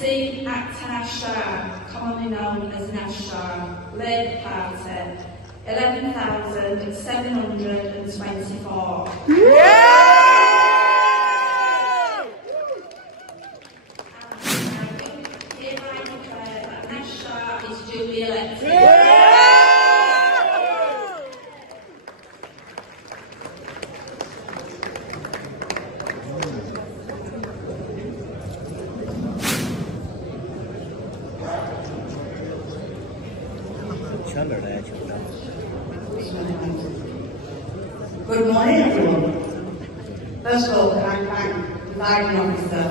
MC actor Naz Shah, commonly known as Naz Shah, Labour Party, 11,724. Hereby declare that Naz Shah is duly elected. Good morning, everyone. First of all, can I thank the presiding officer,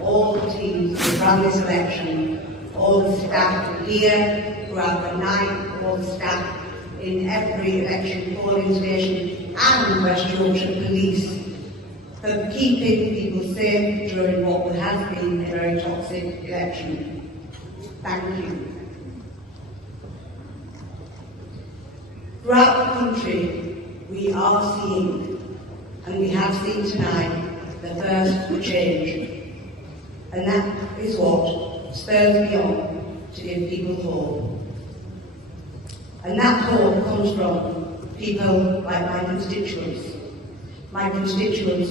all the teams who ran this election, all the staff here throughout the night, all the staff in every election polling station, and West Yorkshire Police for keeping people safe during what has been a very toxic election. Thank you. Throughout the country, we are seeing, and we have seen tonight, the thirst for change. And that is what spurs me on to give people hope. And that hope comes from people like my constituents who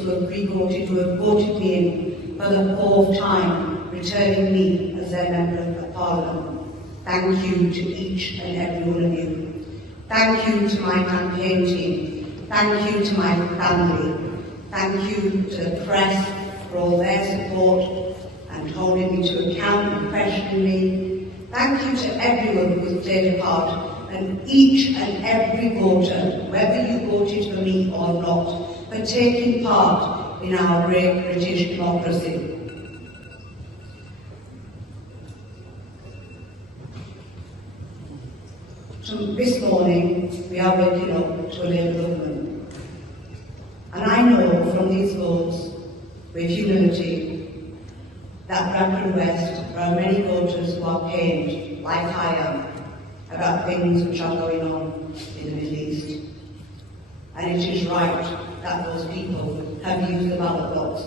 have pre-voted, who have voted me in for the fourth time, returning me as their Member of Parliament. Thank you to each and every one of you. Thank you to my campaign team. Thank you to my family. Thank you to the press for all their support and holding me to account and questioning me. Thank you to everyone who has played a part, and each and every voter, whether you voted for me or not, for taking part in our great British democracy. So this morning, we are waking up to a Labour government. And I know from these votes, with humility, that Bradford West, there are many voters who are pained, like I am, about things which are going on in the Middle East. And it is right that those people have used the ballot box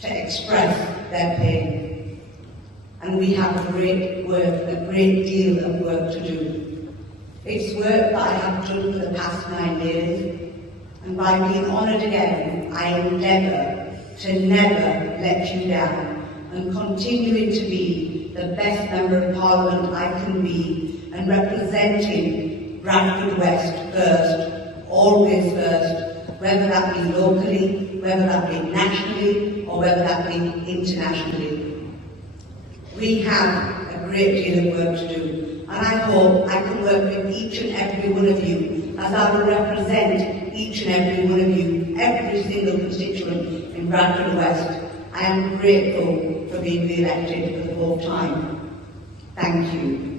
to express their pain. And we have a great deal of work to do. It's work that I have done for the past 9 years, and by being honoured again, I endeavour to never let you down, and continuing to be the best Member of Parliament I can be, and representing Bradford West first, always first, whether that be locally, whether that be nationally, or whether that be internationally. We have a great deal of work to do. And I hope I can work with each and every one of you, as I will represent each and every one of you, every single constituent in Bradford West. I am grateful for being re-elected for the fourth time. Thank you.